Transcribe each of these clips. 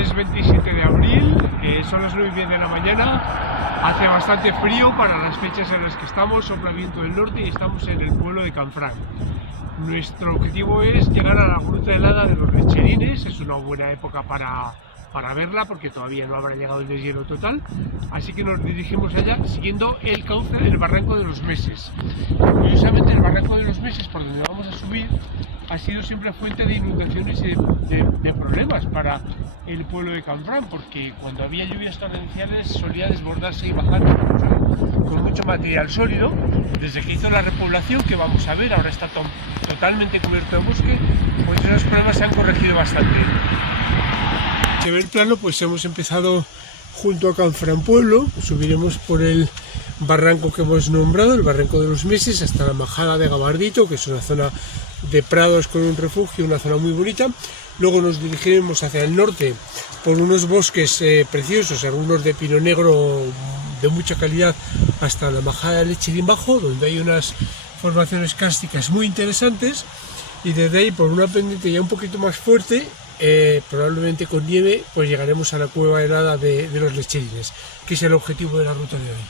es 27 de abril, son las 9:10 de la mañana, hace bastante frío para las fechas en las que estamos, sopla viento del norte y estamos en el pueblo de Canfranc. Nuestro objetivo es llegar a la gruta helada de los Lecherines, es una buena época para verla porque todavía no habrá llegado el deshielo total, así que nos dirigimos allá siguiendo el cauce del Barranco de los Meses. Curiosamente, el Barranco de los Meses, por donde vamos a subir, ha sido siempre fuente de inundaciones y de problemas para el pueblo de Canfranc, porque cuando había lluvias torrenciales solía desbordarse y bajar con mucho material sólido. Desde que hizo la repoblación, que vamos a ver, ahora está totalmente cubierto de bosque, pues esos problemas se han corregido bastante. Se ve el plano, pues hemos empezado junto a Canfranc Pueblo, subiremos por el barranco que hemos nombrado, el Barranco de los Meses, hasta la Majada de Gabardito, que es una zona de prados con un refugio, una zona muy bonita. Luego nos dirigiremos hacia el norte por unos bosques preciosos, algunos de pino negro de mucha calidad, hasta la Majada de Lecherín Bajo, donde hay unas formaciones kársticas muy interesantes, y desde ahí por una pendiente ya un poquito más fuerte, probablemente con nieve, pues llegaremos a la cueva helada de los Lecherines, que es el objetivo de la ruta de hoy.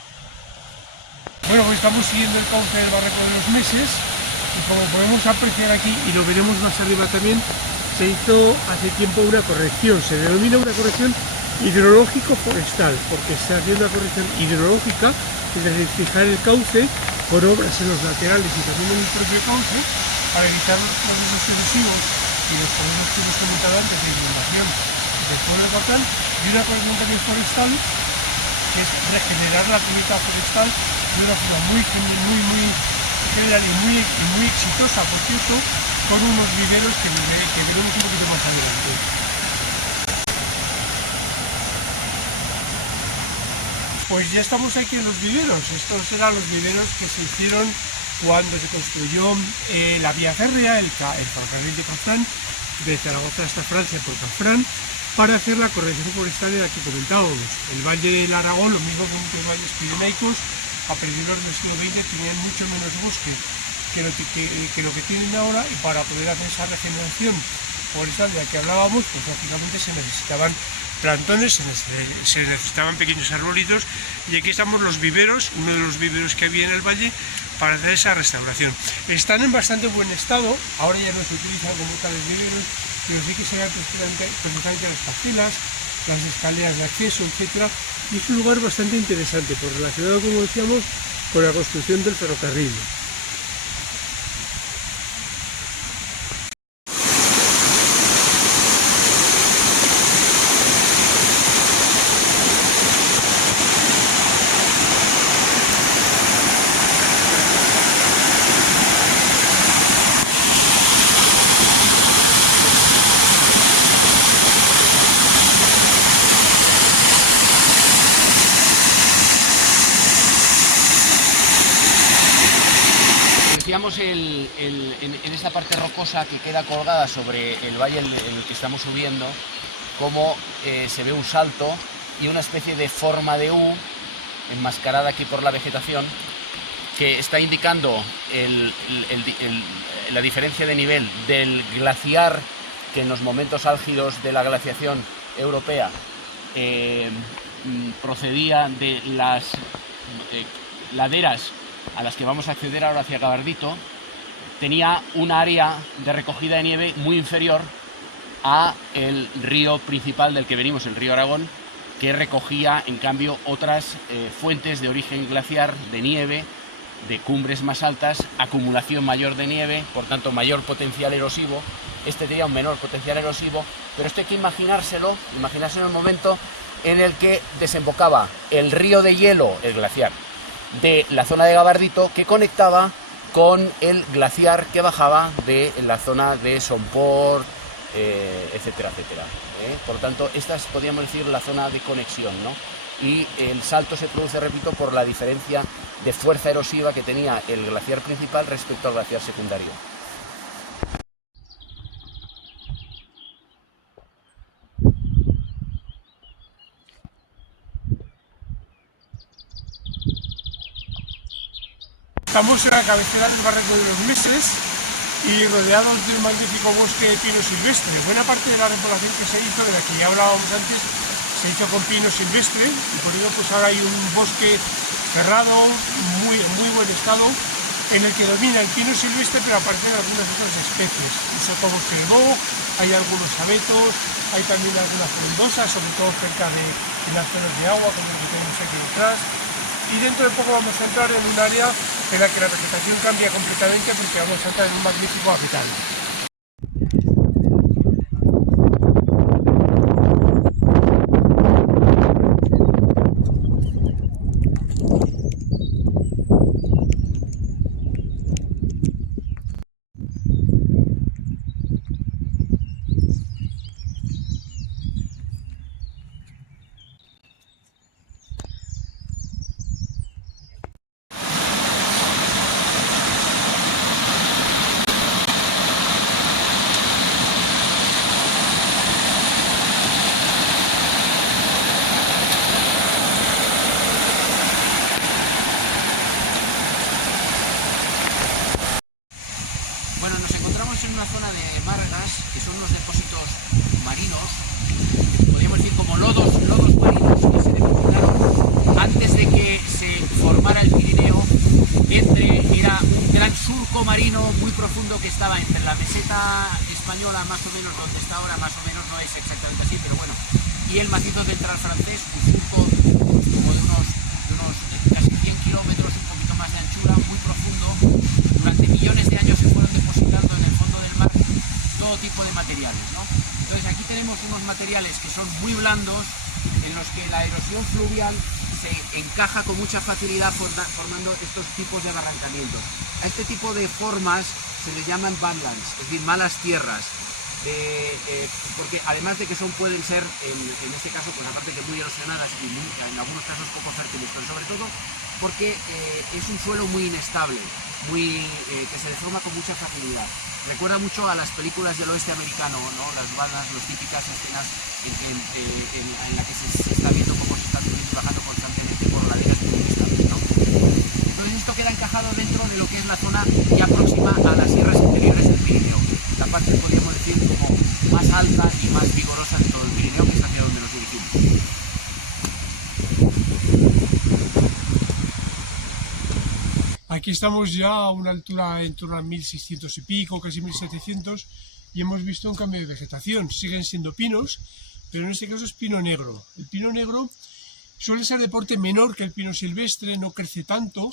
Bueno, pues estamos siguiendo el cauce del Barranco de los Meses, y como podemos apreciar aquí, y lo veremos más arriba también, se hizo hace tiempo una corrección, se denomina una corrección hidrológico-forestal, porque se hace una corrección hidrológica, es decir, fijar el cauce por obras en los laterales y también en el propio cauce, para evitar los procesos erosivos y los problemas que hemos comentado antes de inundación del pueblo de Canfranc, y una corrección también forestal, que es regenerar la cubierta forestal de una forma muy general y muy exitosa, por cierto, con unos viveros que veremos un poquito más adelante. Pues ya estamos aquí en los viveros. Estos eran los viveros que se hicieron cuando se construyó la vía férrea, el ferrocarril de Canfranc, de Zaragoza hasta Francia por Canfranc, para hacer la corrección forestal de la que comentábamos. El Valle del Aragón, lo mismo que muchos valles pirenaicos, a principios del siglo XX tenían mucho menos bosque que lo que tienen ahora, y para poder hacer esa regeneración forestal de la que hablábamos, pues lógicamente se necesitaban plantones, se necesitaban pequeños arbolitos, y aquí estamos los viveros, uno de los viveros que había en el valle, para hacer esa restauración. Están en bastante buen estado, ahora ya no se utilizan como tales viveros, pero sí que se ven precisamente las parcelas, las escaleras de acceso, etcétera, y es un lugar bastante interesante, pues relacionado, como decíamos, con la construcción del ferrocarril. En esta parte rocosa que queda colgada sobre el valle en el que estamos subiendo, como se ve un salto y una especie de forma de U enmascarada aquí por la vegetación, que está indicando la diferencia de nivel del glaciar que en los momentos álgidos de la glaciación europea procedía de las laderas a las que vamos a acceder ahora hacia Gabardito. Tenía un área de recogida de nieve muy inferior a el río principal del que venimos, el río Aragón, que recogía en cambio otras fuentes de origen glaciar, de nieve, de cumbres más altas, acumulación mayor de nieve, por tanto mayor potencial erosivo. Este tenía un menor potencial erosivo, pero esto hay que imaginarse en el momento en el que desembocaba el río de hielo, el glaciar, de la zona de Gabardito, que conectaba con el glaciar que bajaba de la zona de Somport, etcétera, etcétera. Por tanto, esta es, podríamos decir, la zona de conexión, ¿no? Y el salto se produce, repito, por la diferencia de fuerza erosiva que tenía el glaciar principal respecto al glaciar secundario. Estamos en la cabecera del Barranco de los Meses, y rodeados de un magnífico bosque de pino silvestre. Buena parte de la repoblación que se hizo, de la que ya hablábamos antes, se hizo con pino silvestre, y por ello pues ahora hay un bosque cerrado, en muy buen estado, en el que domina el pino silvestre, pero aparecen algunas otras especies. Isótopos del boj, hay algunos abetos, hay también algunas frondosas, sobre todo cerca de las zonas de agua, como lo que tenemos aquí detrás. Y dentro de poco vamos a entrar en un área en la que la vegetación cambia completamente, porque vamos a entrar en un magnífico cafetal. Bueno, nos encontramos en una zona de margas, que son unos depósitos marinos, podríamos decir como lodos marinos, que se depositaron antes de que se formara el Pirineo. Era un gran surco marino muy profundo que estaba entre la meseta española, más o menos donde está ahora, más o menos, no es exactamente así, pero bueno, y el macizo central francés, un surco como de unos casi 100 kilómetros, un poquito más de anchura, muy profundo. Durante millones de años se fueron depositando en el fondo del mar todo tipo de materiales, ¿no? Entonces aquí tenemos unos materiales que son muy blandos, en los que la erosión fluvial se encaja con mucha facilidad formando estos tipos de barrancamientos. A este tipo de formas se les llaman badlands, es decir, malas tierras. Porque además de que pueden ser, en este caso, pues aparte que muy erosionadas y en algunos casos poco fértiles, pero sobre todo porque es un suelo muy inestable, que se deforma con mucha facilidad. Recuerda mucho a las películas del oeste americano, ¿no? Las bandas, las típicas escenas en la que se está viendo cómo se están subiendo y bajando constantemente por laderas muy inestables, ¿no? Entonces esto queda encajado dentro de lo que es la zona ya próxima a las sierras interiores del Pirineo, la parte, podríamos decir, como más alta y más vigorosa de todo el Pirineo, que es hacia donde nos dirigimos. Aquí estamos ya a una altura en torno a 1600 y pico, casi 1700, y hemos visto un cambio de vegetación. Siguen siendo pinos, pero en este caso es pino negro. El pino negro suele ser de porte menor que el pino silvestre, no crece tanto,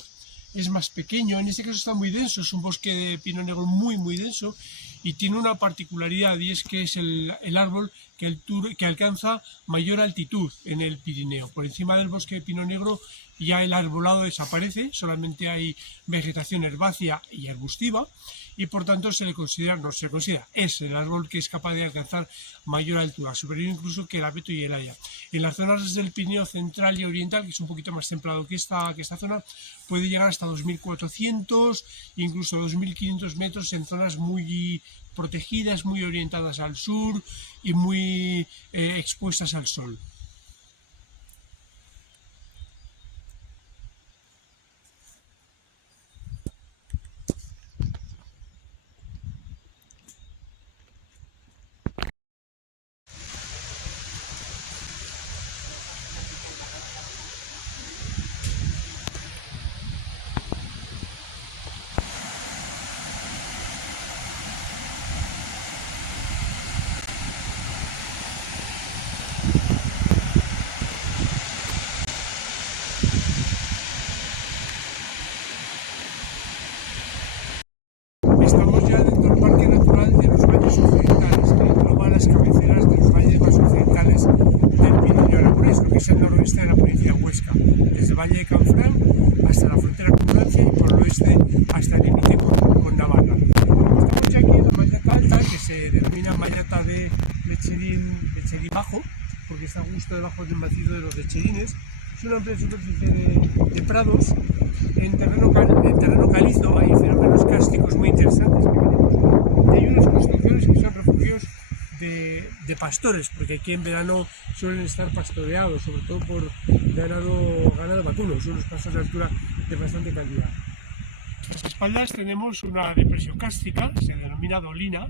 es más pequeño. En este caso está muy denso, es un bosque de pino negro muy denso, y tiene una particularidad, y es que es el árbol que alcanza mayor altitud en el Pirineo. Por encima del bosque de pino negro ya el arbolado desaparece, solamente hay vegetación herbácea y arbustiva, y por tanto es el árbol que es capaz de alcanzar mayor altura, superior incluso que el abeto y el haya. En las zonas del Pirineo central y oriental, que es un poquito más templado que esta zona, puede llegar hasta 2400, incluso 2500 metros en zonas muy protegidas, muy orientadas al sur y muy expuestas al sol. Estamos ya dentro del Parque Natural de los Valles Occidentales, que engloba las cabeceras de los valles más occidentales del Pirineo aragonés, lo que es el noroeste de la provincia de Huesca, desde el Valle de Canfranc hasta la frontera con Francia y por el oeste hasta el límite con Navarra. Estamos ya aquí en la Mallata Alta, que se denomina Mallata de Lecherín Bajo, porque está justo debajo del macizo de los Lecherines. Es una amplia superficie de prados en terreno calizo. Hay fenómenos kársticos muy interesantes que veremos, y hay unas construcciones que son refugios de pastores, porque aquí en verano suelen estar pastoreados, sobre todo por ganado vacuno. Son unos pastos de altura de bastante calidad. A las espaldas tenemos una depresión kárstica, se denomina dolina,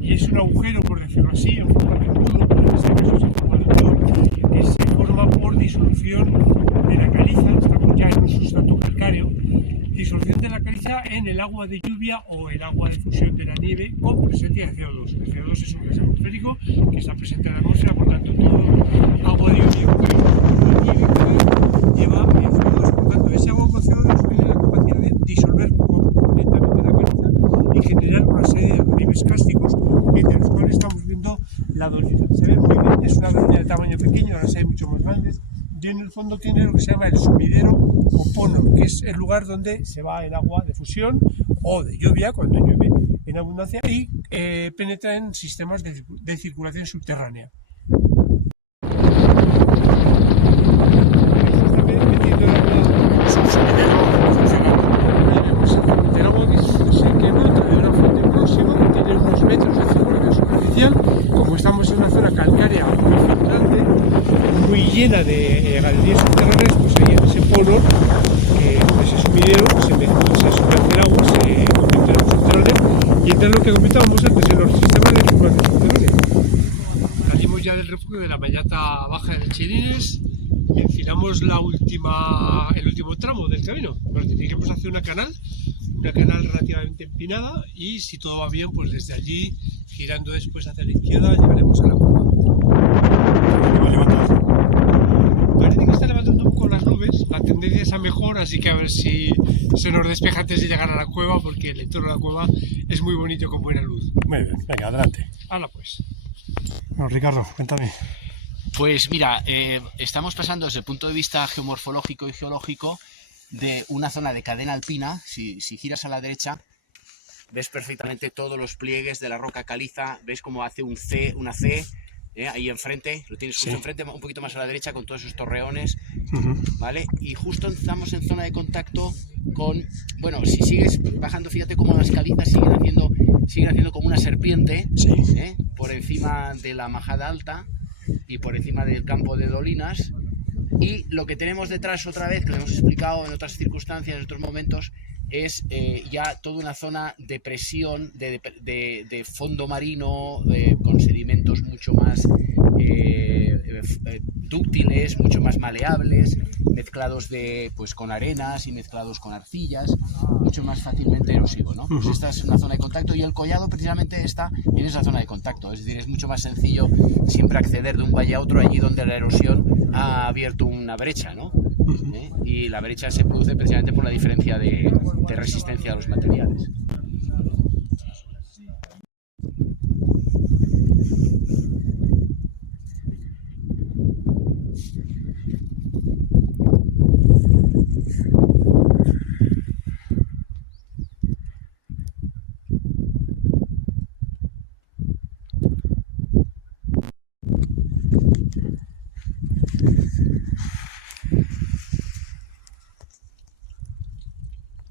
y es un agujero, por decirlo así, en forma de embudo, en este caso es en forma de embudo, que se forma por disolución de la caliza, estamos ya en un sustrato calcáreo, disolución de la caliza en el agua de lluvia o el agua de fusión de la nieve con presencia de CO2. El CO2 es un gas atmosférico que está presente en la atmósfera, por tanto todo agua de lluvia con nieve lleva CO2, por tanto ese agua con CO2 tiene la capacidad de disolver lentamente la caliza y generar una serie de relieves cársticos entre los cuales estamos viendo la dolina. Se ve muy bien, es una dolina de tamaño pequeño, ahora se hay mucho más grandes. Y en el fondo tiene lo que se llama el sumidero o ponor, que es el lugar donde se va el agua de fusión o de lluvia, cuando llueve en abundancia, y penetra en sistemas de circulación subterránea. El agua que se brota de una fuente próxima, que tiene unos metros de circulación superficial, como estamos en una zona calcárea muy filtrante, muy llena de galerías subterráneas, pues ahí en ese ponor, ese sumidero, se sumerge el agua, se convierte en un subterráneo y entra en lo que comentábamos antes, en los sistemas de circulación subterránea. Salimos ya del refugio de la Mayata Baja de Chirines y enfilamos el último tramo del camino. Nos dirigimos hacia una canal relativamente empinada y si todo va bien, pues desde allí, girando después hacia la izquierda, llegaremos a la cueva. Parece que está levantando un poco las nubes, la tendencia es a mejor, así que a ver si se nos despeja antes de llegar a la cueva, porque el entorno de la cueva es muy bonito con buena luz. Muy bien, venga, adelante. Hala pues. Bueno, Ricardo, cuéntame. Pues mira, estamos pasando desde el punto de vista geomorfológico y geológico de una zona de cadena alpina. Si giras a la derecha, ves perfectamente todos los pliegues de la roca caliza, ves cómo hace una C, ahí enfrente, lo tienes justo enfrente, un poquito más a la derecha, con todos esos torreones, ¿vale? Y justo estamos en zona de contacto con, bueno, si sigues bajando, fíjate cómo las calizas siguen haciendo como una serpiente, por encima de la Majada Alta y por encima del campo de Dolinas. Y lo que tenemos detrás, otra vez, que lo hemos explicado en otras circunstancias, en otros momentos, es ya toda una zona de presión, de fondo marino, con sedimentos mucho más dúctiles, mucho más maleables, mezclados con arenas y mezclados con arcillas, mucho más fácilmente erosivo, ¿no? Pues esta es una zona de contacto y el collado precisamente está en esa zona de contacto, es decir, es mucho más sencillo siempre acceder de un valle a otro allí donde la erosión ha abierto una brecha, ¿no? Y la brecha se produce precisamente por la diferencia de resistencia a los materiales.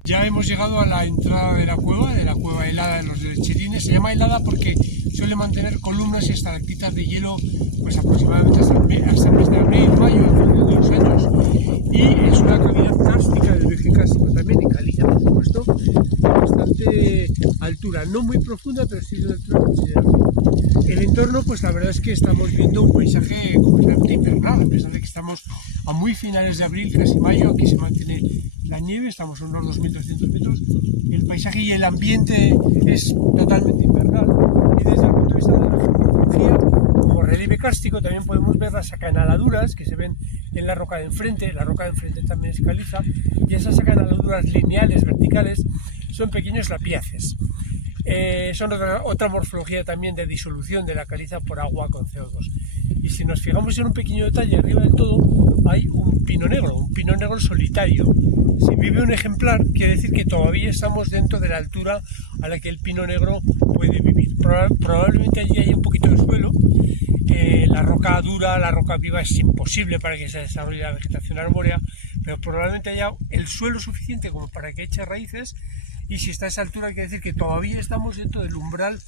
Ya hemos llegado a la entrada de la cueva helada de los Chirines. Se llama helada porque suele mantener columnas y estalactitas de hielo pues aproximadamente hasta el mes de abril, mayo, de los años. Y es una cavidad kárstica, del origen kárstico también, y caliza, por supuesto, de bastante altura. No muy profunda, pero sí de una altura considerable. El entorno, pues la verdad es que estamos viendo un paisaje completamente invernal, a pesar de que estamos a muy finales de abril, casi mayo. Aquí se mantiene la nieve, estamos a unos 2.300 metros, el paisaje y el ambiente es totalmente invernal, y desde el punto de vista de la geomorfología, como relieve kárstico, también podemos ver las acanaladuras que se ven en la roca de enfrente también es caliza, y esas acanaladuras lineales, verticales, son pequeños lapiaces. Son otra morfología también de disolución de la caliza por agua con CO2. Y si nos fijamos en un pequeño detalle, arriba del todo hay un pino negro solitario. Si vive un ejemplar, quiere decir que todavía estamos dentro de la altura a la que el pino negro puede vivir. Probablemente allí hay un poquito de suelo. La roca dura, la roca viva es imposible para que se desarrolle la vegetación arbórea, pero probablemente haya el suelo suficiente como para que eche raíces, y si está a esa altura quiere decir que todavía estamos dentro del umbral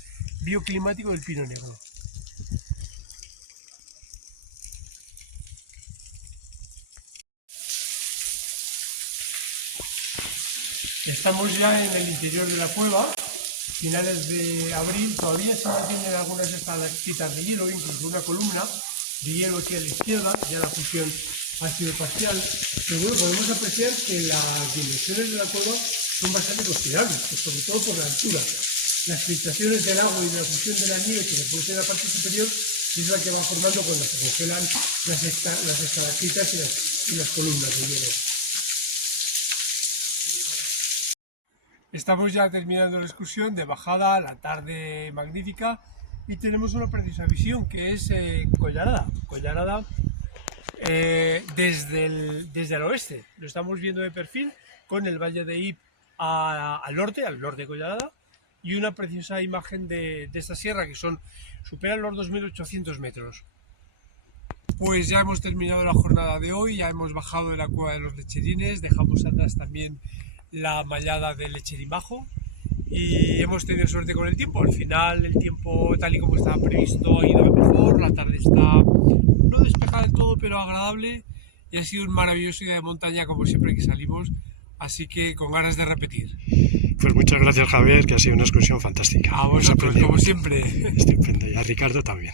bioclimático del pino negro. Estamos ya en el interior de la cueva, finales de abril, todavía se mantienen algunas estalactitas de hielo, incluso una columna de hielo aquí a la izquierda, ya la fusión ha sido parcial, pero bueno, podemos apreciar que las dimensiones de la cueva son bastante considerables, pues sobre todo por la altura. Las filtraciones del agua y la fusión de la nieve que se produce en la parte superior es la que va formando cuando se congelan las estalactitas y las columnas de hielo. Estamos ya terminando la excursión de bajada, la tarde magnífica, y tenemos una preciosa visión que es Collarada. Collarada desde el oeste. Lo estamos viendo de perfil con el valle de Ib al norte de Collarada, y una preciosa imagen de esta sierra que superan los 2.800 metros. Pues ya hemos terminado la jornada de hoy, ya hemos bajado de la cueva de los lecherines, dejamos atrás también la mallada del Lecherín Bajo y hemos tenido suerte con el tiempo. Al final el tiempo, tal y como estaba previsto, ha ido a mejor. La tarde está no despejada del todo, pero agradable, y ha sido un maravilloso día de montaña como siempre que salimos, así que con ganas de repetir. Pues muchas gracias, Javier, que ha sido una excursión fantástica. A vosotros, como siempre. Estupendo, y a Ricardo también.